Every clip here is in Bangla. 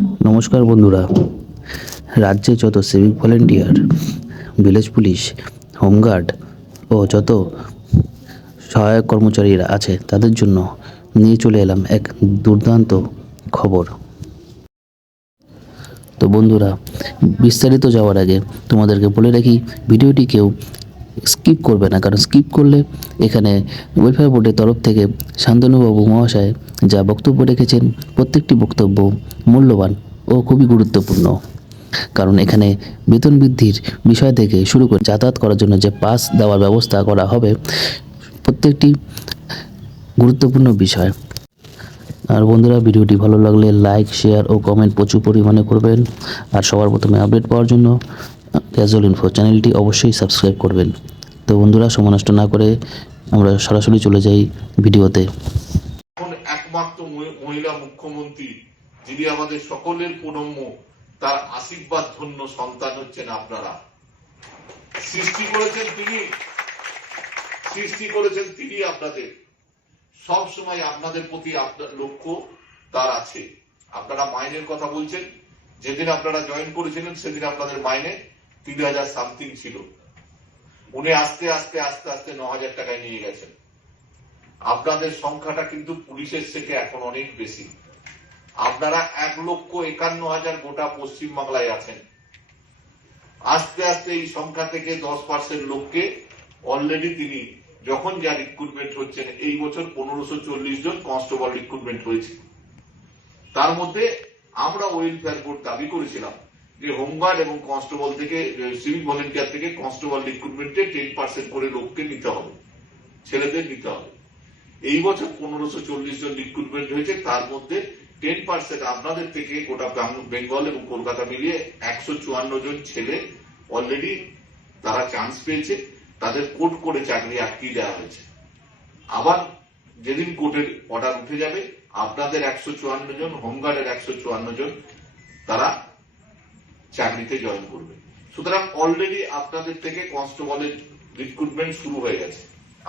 নমস্কার বন্ধুরা। রাজ্যে যত civic volunteer village police home guard ও যত সহায়ক কর্মচারীরা আছে, তাদের জন্য নিয়ে চলে এলাম এক দুর্দান্ত খবর। তো বন্ধুরা, বিস্তারিত যাওয়ার আগে তোমাদেরকে বলে রাখি, ভিডিওটি কেউ স্কিপ করবে না, কারণ স্কিপ করলে এখানে ওয়েলফেয়ার বোর্ডের তরফ থেকে শান্তনুবাবু মহাশয় যা বক্তব্য রেখেছেন, প্রত্যেকটি বক্তব্য মূল্যবান ও খুবই গুরুত্বপূর্ণ। কারণ এখানে বেতন বৃদ্ধির বিষয় থেকে শুরু করে যাতায়াত করার জন্য যে পাস দেওয়ার ব্যবস্থা করা হবে, প্রত্যেকটি গুরুত্বপূর্ণ বিষয়। আর বন্ধুরা, ভিডিওটি ভালো লাগলে লাইক শেয়ার ও কমেন্ট প্রচুর পরিমাণে করবেন। আর সবার প্রথমে আপডেট পাওয়ার জন্য ক্যাজুয়াল ইনফো চ্যানেলটি অবশ্যই সাবস্ক্রাইব করবেন। তো বন্ধুরা, সময় নষ্ট না করে আমরা সরাসরি চলে যাই ভিডিওতে। একমাত্র মহিলা মুখ্যমন্ত্রী, যিনি আমাদের সকলের প্রণম্য, তার আশীর্বাদ ধন্য সন্তান হচ্ছেন আপনারা। সৃষ্টি করেছেন তিনি। সৃষ্টি করেছেন তিনি আপনাদের। সব সময় আপনাদের প্রতি আপনার লক্ষ্য তার আছে। আপনারা মাইনের কথা বলছেন। যেদিন আপনারা জয়েন করেছিলেন, সেদিন আপনাদের মাইনে তিন হাজার সামথিং ছিল। উনি আস্তে আস্তে আস্তে আস্তে ন হাজার টাকায় নিয়ে গেছেন। আপনাদের সংখ্যাটা কিন্তু পুলিশের থেকে এখন অনেক বেশি। আপনারা এক লক্ষ একান্ন হাজার গোটা পশ্চিম বাংলায় আছেন। আস্তে আস্তে এই সংখ্যা থেকে দশ পার্সেন্ট লোককে অলরেডি তিনি যখন যা রিক্রুটমেন্ট হচ্ছেন, এই বছর পনেরোশো চল্লিশ জন কনস্টেবল রিক্রুটমেন্ট হয়েছে। তার মধ্যে আমরা ওয়েলফেয়ার বোর্ড দাবি করেছিলাম যে হোমগার্ড এবং কনস্টেবল থেকে সিভিক ভলেন্টিয়ার থেকে কনস্টেবল রিক্রুটমেন্টে টেন পার্সেন্ট করে লোককে নিতে হবে, ছেলেদের নিতে হবে। এই বছর পনেরোশো চল্লিশ জন রিক্রুটমেন্ট হয়েছে, তার মধ্যে টেন পার্সেন্ট আপনাদের থেকে গোটা বেঙ্গল এবং কলকাতা মিলিয়ে একশো চুয়ান্ন জন ছেলে অলরেডি তারা চান্স পেয়েছে, তাদের কোর্ট করে চাকরি আটকিয়ে দেওয়া হয়েছে। আবার যেদিন কোর্টের অর্ডার উঠে যাবে, আপনাদের একশো চুয়ান্ন জন, হোমগার্ডের একশো চুয়ান্ন জন, তারা চাকরিতে জয়েন করবে। সুতরাং অলরেডি আপনাদের থেকে কনস্টেবলের রিক্রুটমেন্ট শুরু হয়ে গেছে।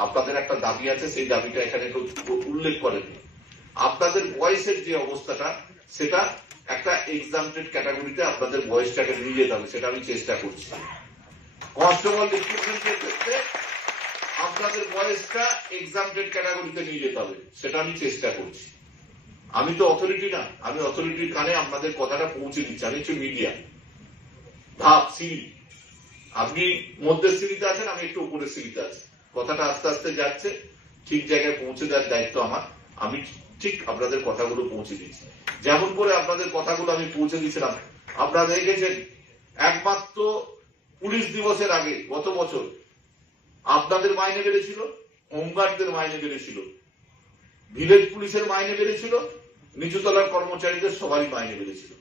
আপনাদের একটা দাবি আছে, সেই দাবিটা এখানে উল্লেখ করেন। আপনাদের বয়সের যে অবস্থাটা, সেটা একটা এক্সামটেড ক্যাটাগরিতে আপনাদের বয়সটাকে নিয়ে যেতে হবে সেটা আমি চেষ্টা করছি। কনস্টেবল রিক্রুটমেন্টের ক্ষেত্রে আপনাদের বয়সটা এক্সামটেড ক্যাটাগরিতে নিয়ে যেতে হবে সেটা আমি চেষ্টা করছি। আমি তো অথরিটি না, আমি অথরিটির কানে আপনাদের কথাটা পৌঁছে দিচ্ছি, আমি হচ্ছে মিডিয়া ভাব সিঁড়ি আপনি মধ্যের সিঁড়িতে আছেন, আমি একটু উপরের সিঁড়িতে আছি। কথাটা আস্তে আস্তে যাচ্ছে, ঠিক জায়গায় পৌঁছে দেওয়ার দায়িত্ব আমার। আমি ঠিক আপনাদের কথাগুলো পৌঁছে দিচ্ছি যেমন করে আপনাদের কথাগুলো আমি পৌঁছে দিয়েছিলাম। আপনারা দেখেছেন, একমাত্র পুলিশ দিবসের আগে গত বছর আপনাদের মাইনে বেড়েছিল, হোমগার্ডদের মাইনে বেড়েছিল। ভিলেজ পুলিশের মাইনে বেড়েছিল, নিচুতলার কর্মচারীদের সবারই মাইনে বেড়েছিল।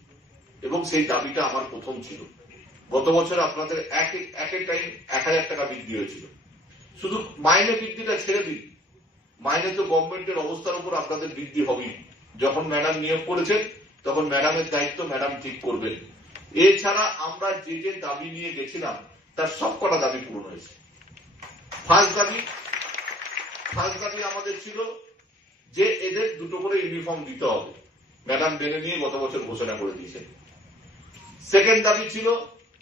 এবং সেই দাবিটা আমার প্রথম ছিল। গত বছর আপনাদের এক এক টাইম এক হাজার টাকা বৃদ্ধি হয়েছিল। শুধু মাইনে বৃদ্ধিটা ছেড়ে দিন। মাইনে তো গভর্নমেন্টের অবস্থার উপর আপনাদের বৃদ্ধি হবেই। যখন ম্যাডাম নিয়োগ করেছেন, তখন ম্যাডামের দায়িত্ব ম্যাডাম ঠিক করবেন। এছাড়া আমরা যে যে দাবি নিয়ে গেছিলাম, তার সব কটা দাবি পূরণ হয়েছে। ফার্স্ট দাবি ফার্স্ট দাবি আমাদের ছিল যে এদের দুটো করে ইউনিফর্ম দিতে হবে। ম্যাডাম মেনে নিয়ে গত বছর ঘোষণা করে দিয়েছেন। সেকেন্ড দাবি ছিল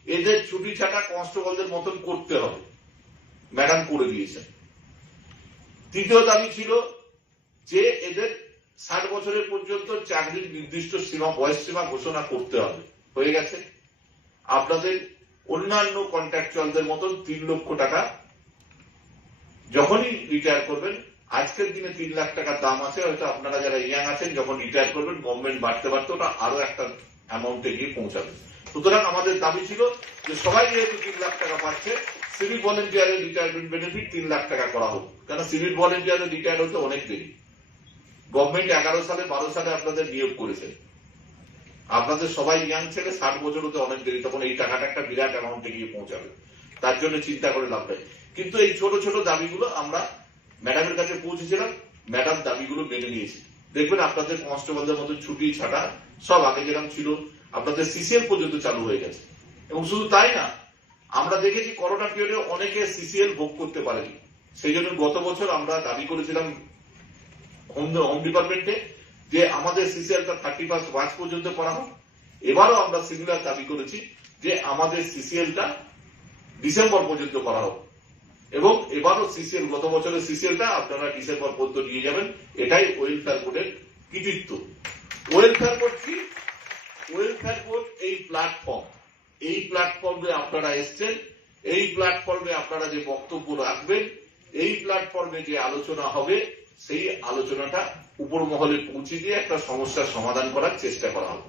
এদের ছুটি ছাটা কনস্টেবলদের মতন করতে হবে। ম্যাডাম করে দিয়েছেন। তৃতীয় দাবি ছিল যে এদের ষাট বছরের পর্যন্ত চাকরির নির্দিষ্ট সীমা, বয়স সীমা ঘোষণা করতে হবে। হয়ে গেছে। আপনাদের অন্যান্য কন্ট্রাকচুয়ালদের মতন তিন লক্ষ টাকা যখনই রিটায়ার করবেন, আজকের দিনে তিন লাখ টাকার দাম আছে, হয়তো আপনারা যারা ইয়াং আছেন, যখন রিটায়ার করবেন গভর্নমেন্ট বাড়তে বাড়তে ওটা আরও একটা অ্যামাউন্টে গিয়ে পৌঁছাবে। সুতরাং আমাদের দাবি ছিল যে সবাই যেহেতু তিন লাখ টাকা পাচ্ছে সিভিল ভলেন্টিয়ারের রিটায়ারমেন্ট বেনিফিট তিন লাখ টাকা করা হোক। কেন সিভিল ভলেন্টিয়ারের রিটায়ার হতে অনেক দেরি? গভর্নমেন্ট এগারো সালে, বারো সালে আপনাদের নিয়োগ করেছে। আপনাদের সবাই ইয়াং ছেলে, ষাট বছর হতে অনেক দেরি, তখন এই টাকাটা একটা বিরাট অ্যামাউন্টে গিয়ে পৌঁছাবে। তার জন্য চিন্তা করে লাভ নেই। কিন্তু এই ছোট ছোট দাবিগুলো আমরা ম্যাডামের কাছে পৌঁছেছিলাম। ম্যাডাম দাবিগুলো মেনে নিয়েছে। দেখবেন আপনাদের কনস্টেবলদের মতো ছুটি, ছাটা সব আগে যেরকম ছিল। আপনাদের সিসিএল পর্যন্ত চালু হয়ে গেছে। এবং শুধু তাই না, আমরা দেখেছি করোনা পিরিয়ডে অনেকে সিসিএল ভোগ করতে পারেনি। সেই জন্য গত বছর আমরা দাবি করেছিলাম হোম হোম ডিপার্টমেন্টে যে আমাদের সিসিএলটা থার্টি ফার্স্ট মার্চ পর্যন্ত করা হোক। এবারও আমরা সিমিলার দাবি করেছি যে আমাদের সিসিএলটা ডিসেম্বর পর্যন্ত করা হোক। এবং এবারও সিসিএল গত বছরের সিসিএলটা আপনারা ডিসেম্বর পর্যন্ত নিয়ে যাবেন। এটাই ওয়েলফেয়ার বোর্ডের কৃতিত্ব। ওয়েলফেয়ার বোর্ড কি? ওয়েলফেয়ার বোর্ড এই প্ল্যাটফর্ম এই প্ল্যাটফর্মে আপনারা এসছেন, এই প্ল্যাটফর্মে আপনারা যে বক্তব্য রাখবেন, এই প্ল্যাটফর্মে যে আলোচনা হবে, সেই আলোচনাটা উপর মহলে পৌঁছে দিয়ে একটা সমস্যার সমাধান করার চেষ্টা করা হবে।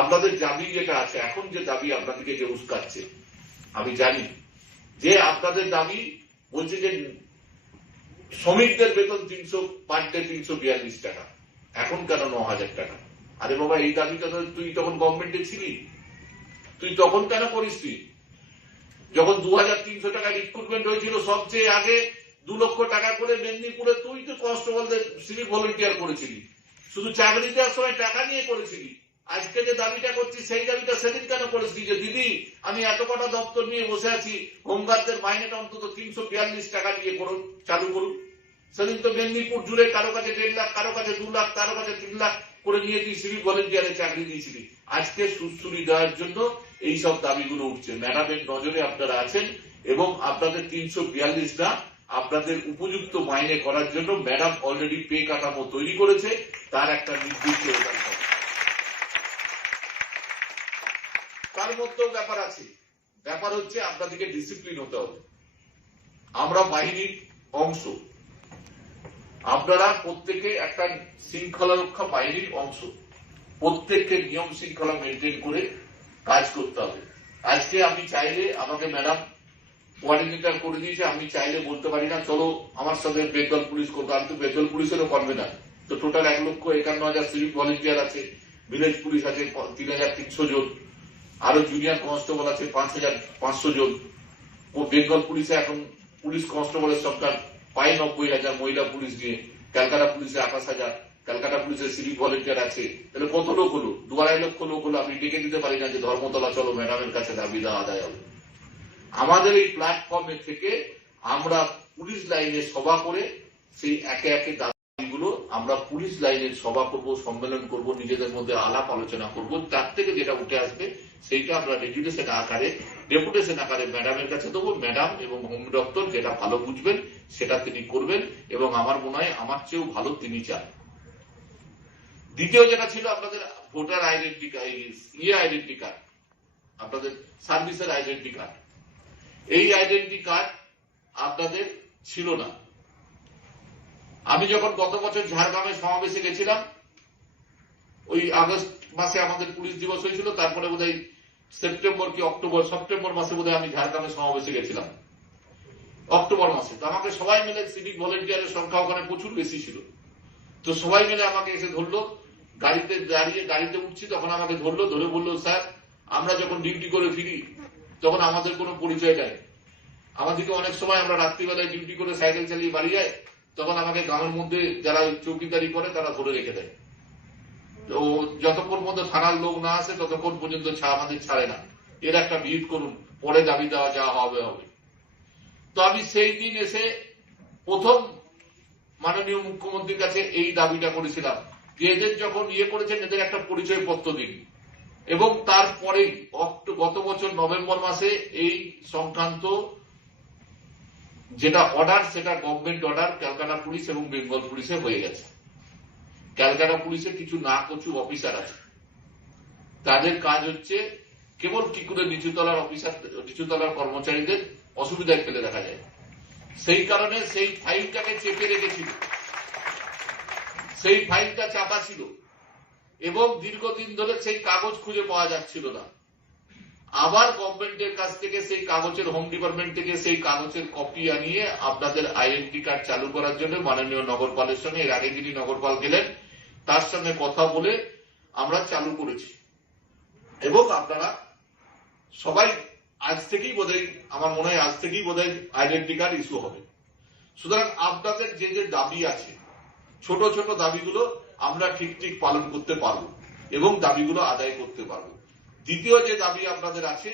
আপনাদের দাবি যেটা আছে, এখন যে দাবি আপনাদেরকে যে উস্কাচ্ছে, আমি জানি যে আপনাদের দাবি বলছে যে শ্রমিকদের বেতন তিনশো পার ডে তিনশো বিয়াল্লিশ টাকা। এখন কেন ন হাজার টাকা? আরে বাবা, এই দাবিটা তো তুই তখন গভর্নমেন্টে ছিলি, তুই তখন কেন করিস তুই? যখন দু হাজার তিনশো টাকা রিক্রুটমেন্ট হয়েছিল, সবচেয়ে আগে দু লক্ষ টাকা করে মেদিনীপুরে তুই তো কনস্টেবলদের সিভিক ভলেন্টিয়ার করেছিলি। শুধু চাকরি দেওয়ার সময় টাকা নিয়ে করেছিলি। আজকে যে দাবিটা করছি সেই দাবিটা সেদিন কেন করেছিলি যে দিদি, আমি এত কটা দপ্তর নিয়ে বসে আছি, হোমগার্ডদের মাইনেটা অন্তত তিনশো বিয়াল্লিশ টাকা দিয়ে করুন, চালু করুন। সেদিন তো মেদিনীপুর জুড়ে কারও কাছে দেড় লাখ, কারও কাছে দু লাখ, কারও কাছে তিন লাখ করে নিয়ে তুই সিভিক ভলেন্টিয়ারে চাকরি দিয়েছিলি। আজকে সুশ্রী দেওয়ার জন্য এই সব দাবিগুলো উঠছে। ম্যাডামের নজরে আপনারা আছেন এবং আপনাদের তিনশো বিয়াল্লিশটা আপনাদের উপযুক্ত মাইনে করার জন্য ম্যাডাম অলরেডি পে কাঠামো তৈরি করেছে, তার একটা নির্দিষ্ট তার মধ্যেও ব্যাপার আছে। ব্যাপার হচ্ছে আপনাদেরকে ডিসিপ্লিন হতে হবে। আমরা বাহিনীর অংশ। আপনারা প্রত্যেকে একটা শৃঙ্খলা রক্ষা বাহিনীর অংশ। প্রত্যেককে নিয়ম শৃঙ্খলা মেনটেন করে কাজ করতে হবে। আজকে আমি চাইলে আমাকে ম্যাডাম কোয়ার্ডিনেটর করে দিয়েছে, আমি চাইলে বলতে পারি না, চলো আমার সাথে বেঙ্গল পুলিশ করব আমি তো বেঙ্গল পুলিশেরও কনভেনার তো টোটাল এক লক্ষ একান্ন হাজার সিভিক ভলেন্টিয়ার আছে ভিলেজ পুলিশ আছে, তিন হাজার তিনশো জন। আরও জুনিয়র কনস্টেবল আছে, পাঁচ হাজার পাঁচশো জন। ও বেঙ্গল পুলিশে এখন পুলিশ কনস্টেবলের সংখ্যা প্রায় নব্বই হাজার, মহিলা পুলিশ নিয়ে, ক্যালকাটা পুলিশে আঠাশ হাজার, ক্যালকাটা পুলিশের সিভিক ভলেন্টিয়ার আছে। তাহলে কত লোক হলো? দু আড়াই লক্ষ লোক হলো। আপনি ডেকে দিতে পারি না যে ধর্মতলা চলো, ম্যাডামের কাছে দাবি দেওয়া আদায় হবে। আমাদের এই প্ল্যাটফর্মে থেকে আমরা পুলিশ লাইনে সভা করে সেই একে একে আমরা পুলিশ লাইনের সভা করব, সম্মেলন করব, নিজেদের মধ্যে আলাপ আলোচনা করব, তার থেকে যেটা উঠে আসবে সেইটা আমরা রেজুলেশন আকারে, ডেপুটেশন আকারে ম্যাডামের কাছে দেবো। ম্যাডাম এবং হোম দপ্তর যেটা ভালো বুঝবেন, সেটা তিনি করবেন এবং আমার মনে হয় আমার চেয়েও ভালো তিনি চান। দ্বিতীয় যেটা ছিল আপনাদের ভোটার আইডেন্টি ইয়ে আইডেন্টি কার্ড, আপনাদের সার্ভিসের আইডেন্টি কার্ড। এই আইডেন্টি কার্ড আপনাদের ছিল না। আমি যখন গত বছর ঝাড়গ্রামে সমাবেশে গেছিলাম, ওই আগস্ট মাসে আমাদের পুলিশ দিবস হয়েছিল, তারপরে বোধহয় সেপ্টেম্বর কি অক্টোবর, সেপ্টেম্বর মাসে বোধহয় আমি ঝাড়গ্রামে সমাবেশে গেছিলাম। অক্টোবর মাসে। তো আমাকে সবাই মিলে সিভিক ভলেন্টিয়ারের সংখ্যা ওখানে প্রচুর বেশি ছিল। তো সবাই মিলে আমাকে এসে ধরলো, গাড়িতে দাঁড়িয়ে গাড়িতে উঠছি, তখন আমাকে ধরলো, ধরে বলল, স্যার, আমরা যখন ডিউটি করে ফিরি, তখন আমাদের কোনো পরিচয় নেই। আমাদেরকে অনেক সময় আমরা রাত্রিবেলায় ডিউটি করে সাইকেল চালিয়ে বাড়ি যাই তখন আমাকে গ্রামের মধ্যে যারা চৌকিদারি করে, তারা ধরে রেখে দেয়। তো যতক্ষণ পর্যন্ত থানার লোক না আসে, ততক্ষণ পর্যন্ত আমাদের ছাড়ে না। এর একটা ভিড় করুন, পরে দাবি দেওয়া যা হবে হবে। তো আমি সেই দিন এসে প্রথম মাননীয় মুখ্যমন্ত্রীর কাছে এই দাবিটা করেছিলাম যে এদের যখন ইয়ে করেছেন, এদের একটা পরিচয় পত্র দিন। এবং তারপরেই গত বছর নভেম্বর মাসে এই সংক্রান্ত যেটা অর্ডার সেটা গভর্নমেন্ট অর্ডার ক্যালকাটা পুলিশ এবং বেঙ্গল পুলিশে হয়ে গেছে। ক্যালকাটা পুলিশে কিছু না কচু অফিসার আছে। তাদের কাজ হচ্ছে কেবল কি করে নিচুতলার অফিসার নিচুতলার কর্মচারীদের অসুবিধায় ফেলে দেখা যায়। সেই কারণে সেই ফাইলটাকে চেপে রেখেছিল। সেই ফাইলটা চাপা ছিল। এবং দীর্ঘদিন ধরে সেই কাগজ খুঁজে পাওয়া যাচ্ছিল না। আবার গভর্নমেন্টের কাছ থেকে সেই কাগজের হোম ডিপার্টমেন্ট থেকে সেই কাগজের কপি আনিয়ে আপনাদের আইডেন্টি কার্ড চালু করার জন্য মাননীয় নগরপালের সঙ্গে, এর আগে যিনি নগরপাল গেলেন, তার সঙ্গে কথা বলে আমরা চালু করেছি। এবং আপনারা সবাই আজ থেকেই বোধহয়, আমার মনে হয় আজ থেকেই বোধহয় আইডেন্টি কার্ড ইস্যু হবে। সুতরাং আপনাদের যে যে দাবি আছে, ছোট ছোট দাবিগুলো আমরা ঠিক ঠিক পালন করতে পারব এবং দাবিগুলো আদায় করতে পারব। দ্বিতীয় যে দাবি আপনাদের আছে,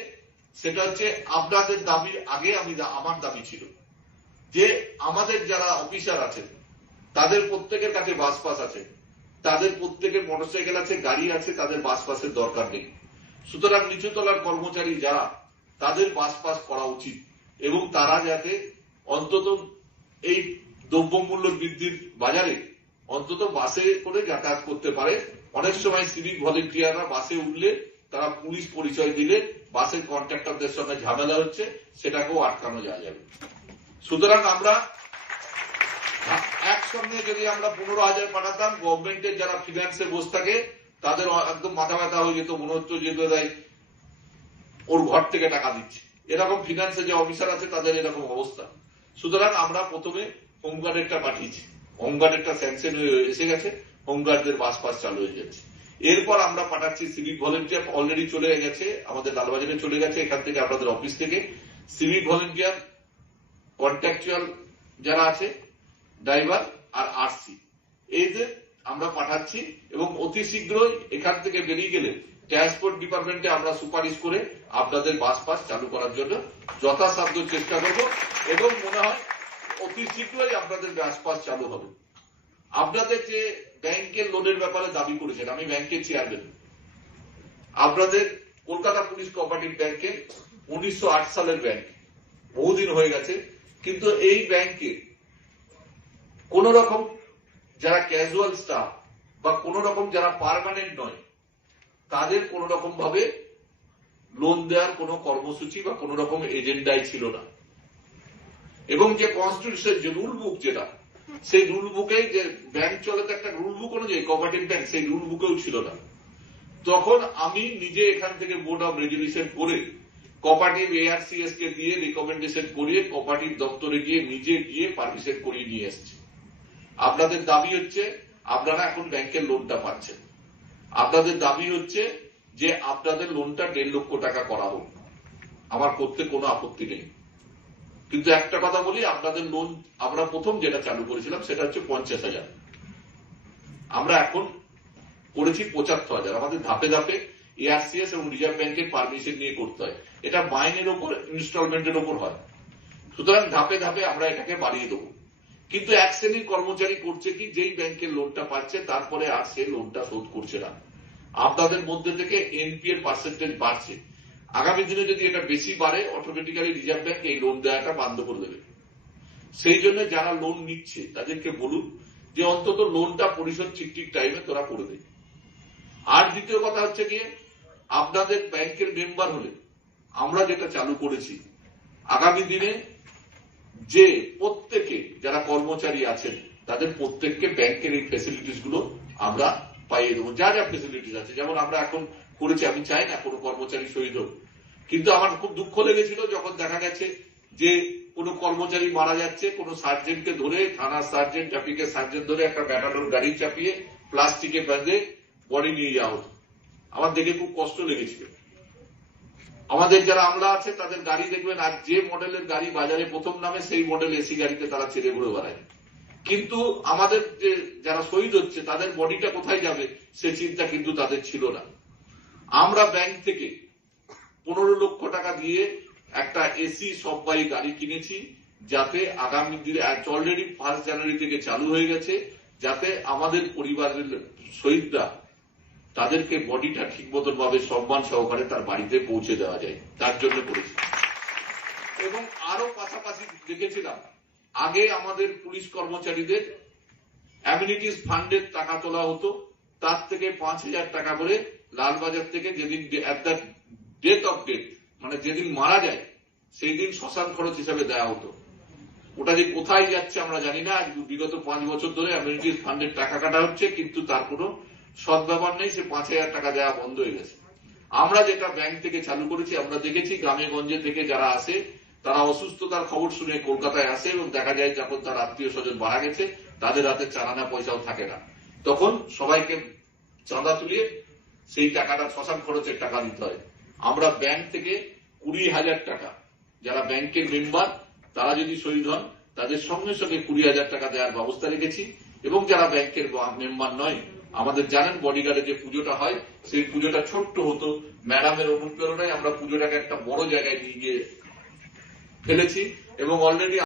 সেটা হচ্ছে আপনাদের দাবির আগে আমি আমার দাবি ছিল যে আমাদের যারা অফিসার আছেন, তাদের প্রত্যেকের কাছে বাস পাস আছে, তাদের প্রত্যেকের মোটরসাইকেল আছে, গাড়ি আছে, তাদের বাস পাসের দরকার নেই। সুতরাং নিচুতলার কর্মচারী যারা, তাদের বাস পাস করা উচিত এবং তারা যাতে অন্তত এই দ্রব্যমূল্য বৃদ্ধির বাজারে অন্তত বাসে করে যাতায়াত করতে পারে। অনেক সময় সিভিক ভলেন্টিয়াররা বাসে উঠলে তারা পুলিশ পরিচয় দিলে বাসের কন্ট্রাক্টরদের সঙ্গে ঝামেলা হচ্ছে, সেটাকেও আটকানো যায় যাবে। সুতরাং আমরা একসঙ্গে যদি আমরা পনেরো হাজার পাঠাতাম, গভর্নমেন্টের যারা ফিনান্সে বসে থাকে, তাদের একদম মাথা ব্যথা হয়ে যেত, মনে হচ্ছে দেয় ওর ঘর থেকে টাকা দিচ্ছে। এরকম ফিনান্সে যে অফিসার আছে, তাদের এরকম অবস্থা। সুতরাং আমরা প্রথমে হোমগার্ডেরটা পাঠিয়েছি। হোমগার্ডেরটা স্যাংশন হয়ে এসে গেছে, হোমগার্ডদের বাস পাস চালু হয়ে যাচ্ছে। এরপর আমরা পাঠাচ্ছি সিভিক ভলেন্টিয়ার অলরেডি চলে গেছে, আমাদের লালবাজারে চলে গেছে, এখান থেকে আপনাদের অফিস থেকে। সিভিক ভলেন্টিয়ার কন্ট্রাকচুয়াল যারা আছে ড্রাইভার আর আরসি এই যে আমরা পাঠাচ্ছি এবং অতি শীঘ্রই এখান থেকে বেরিয়ে গেলে ট্রান্সপোর্ট ডিপার্টমেন্টে আমরা সুপারিশ করে আপনাদের বাস পাস চালু করার জন্য যথাসাধ্য চেষ্টা করব এবং মনে হয় অতি শীঘ্রই আপনাদের বাস পাস চালু হবে। আপনাদের যে ব্যাংকের লোনের ব্যাপারে দাবি করেছেন, আমি ব্যাংকের চেয়ারম্যান আপনাদের কলকাতা পুলিশ কোঅপারেটিভ ব্যাংকে উনিশশো আট সালের ব্যাংক, বহুদিন হয়ে গেছে, কিন্তু এই ব্যাংকে কোন রকম যারা ক্যাজুয়াল স্টাফ বা কোন রকম যারা পারমানেন্ট নয়, তাদের কোন রকম ভাবে লোন দেওয়ার কোনো কর্মসূচি বা কোন রকম এজেন্ডাই ছিল না। এবং যে কনস্টিটিউশন যে রুল বুক যেটা সেই রুল বুকে যে ব্যাংক চলে তো একটা রুল বুক অনুযায়ী কোঅপারেটিভ ব্যাংক সেই রুল বুকেও ছিল না। তখন আমি নিজে এখান থেকে বোর্ড অফ রেজুলেশন করে কোঅপারেটিভ এআরসিএস কে দিয়ে রিকমেন্ডেশন করিয়ে কোঅপারেটিভ দপ্তরে গিয়ে নিজে গিয়ে পারমিশন করিয়ে নিয়ে এসেছি। আপনাদের দাবি হচ্ছে আপনারা এখন ব্যাংকের লোনটা পাচ্ছেন। আপনাদের দাবি হচ্ছে যে আপনাদের লোনটা দেড় লক্ষ টাকা করা হোক। আমার করতে কোনো আপত্তি নেই। কিন্তু একটা কথা বলি, আপনাদের লোন আমরা প্রথম যেটা চালু করেছিলাম সেটা হচ্ছে পঞ্চাশ হাজার। আমরা এখন করেছি পঁচাত্তর হাজার। আমাদের ধাপে ধাপে এআরসিএস এবং রিজার্ভ ব্যাংকের পারমিশন নিয়ে করতে হয়। এটা মাইনের ওপর ইনস্টলমেন্টের ওপর হয়। সুতরাং ধাপে ধাপে আমরা এটাকে বাড়িয়ে দেবো। কিন্তু এক শ্রেণির কর্মচারী করছে কি, যেই ব্যাংকের লোনটা পাচ্ছে, তারপরে আর সে লোনটা শোধ করছে না। আপনাদের মধ্যে থেকে এনপি এর পার্সেন্টেজ বাড়ছে। আগামী দিনে যদি এটা বেশি বাড়ে অটোমেটিক্যালি রিজার্ভ ব্যাংক এই লোন দেওয়াটা বন্ধ করে দেবে। সেই জন্য যারা লোন নিচ্ছে, তাদেরকে বলুন যে অন্তত লোনটা পরিশোধ ঠিক ঠিক টাইমে তোরা করে দে। আর দ্বিতীয় কথা হচ্ছে গিয়ে, আপনাদের ব্যাংকের মেম্বার হলে আমরা যেটা চালু করেছি, আগামী দিনে যে প্রত্যেকে যারা কর্মচারী আছেন, তাদের প্রত্যেককে ব্যাংকের এই ফেসিলিটিসগুলো আমরা পাইয়ে দেবো। যা যা ফেসিলিটিস আছে, যেমন আমরা এখন করেছি, আমি চাই না কোনো কর্মচারী শহীদ হোক। কিন্তু আমার খুব দুঃখ লেগেছিল যখন দেখা গেছে যে কোনো কর্মচারী মারা যাচ্ছে, কোনো সার্জেন্টকে ধরে থানার সার্জেন্ট, ট্রাফিকের সার্জেন্ট ধরে একটা ব্যাটানোর গাড়ি চাপিয়ে প্লাস্টিকে বেঁধে বডি নিয়ে যাওয়া হতো। আমার দেখে খুব কষ্ট লেগেছিল। আমাদের যারা আমলা আছে, তাদের গাড়ি দেখবেন, আর যে মডেলের গাড়ি বাজারে প্রথম নামে, সেই মডেল এসি গাড়িতে তারা ছেড়ে ঘুরে বেড়ায়। কিন্তু আমাদের যে যারা শহীদ হচ্ছে, তাদের বডিটা কোথায় যাবে, সে চিন্তা কিন্তু তাদের ছিল না। আমরা ব্যাংক থেকে পনেরো লক্ষ টাকা দিয়ে একটা এসি সব্বাই গাড়ি কিনেছি, যাতে আগামী দিনে অলরেডি ফার্স্ট জানুয়ারি থেকে চালু হয়ে গেছে, যাতে আমাদের পরিবারের শহীদরা তাদেরকে বডিটা ঠিক মতন ভাবে সম্মান সহকারে তার বাড়িতে পৌঁছে দেওয়া যায়। তার জন্য করেছি। এবং আরও পাশাপাশি দেখেছিলাম, আগে আমাদের পুলিশ কর্মচারীদের অ্যামিনিটিস ফান্ডের টাকা তোলা হতো তার থেকে পাঁচ হাজার টাকা করে লালবাজার থেকে যেদিন ডেট অফ ডেট মানে যেদিন মারা যায় সেই দিন শ্মশান খরচ হিসাবে দেওয়া হতো। ওটা যে কোথায় যাচ্ছে আমরা জানি না বিগত পাঁচ বছর ধরে অ্যামিনিটিস ফান্ডের টাকা কাটা হচ্ছে, কিন্তু তার কোনো সদ্ব্যবহার নেই, সে পাঁচ হাজার টাকা দেওয়া বন্ধ হয়ে গেছে। আমরা যেটা ব্যাংক থেকে চালু করেছি, আমরা দেখেছি গ্রামে গঞ্জে থেকে যারা আসে, তারা অসুস্থতার খবর শুনে কলকাতায় আসে এবং দেখা যায় যখন তার আত্মীয় স্বজন মারা গেছে, তাদের হাতে চালানা পয়সাও থাকে না। তখন সবাইকে চাঁদা তুলিয়ে সেই টাকাটা শ্মশান খরচের টাকা দিতে হয়। আমরা ব্যাংক থেকে কুড়ি হাজার টাকা, যারা ব্যাংকের মেম্বার তারা যদি শহীদ হন, তাদের সঙ্গে সঙ্গে কুড়ি হাজার টাকা দেওয়ার ব্যবস্থা রেখেছি। এবং যারা ব্যাংকের মেম্বার নয়, আমাদের জানেন বডিগার্ডে যে পুজোটা হয়, সেই পুজোটা ছোট্ট হতো। ম্যাডামের অনুপ্রেরণায় আমরা পুজোটাকে একটা বড় জায়গায় নিয়ে গিয়ে ফেলেছি। এবং অলরেডি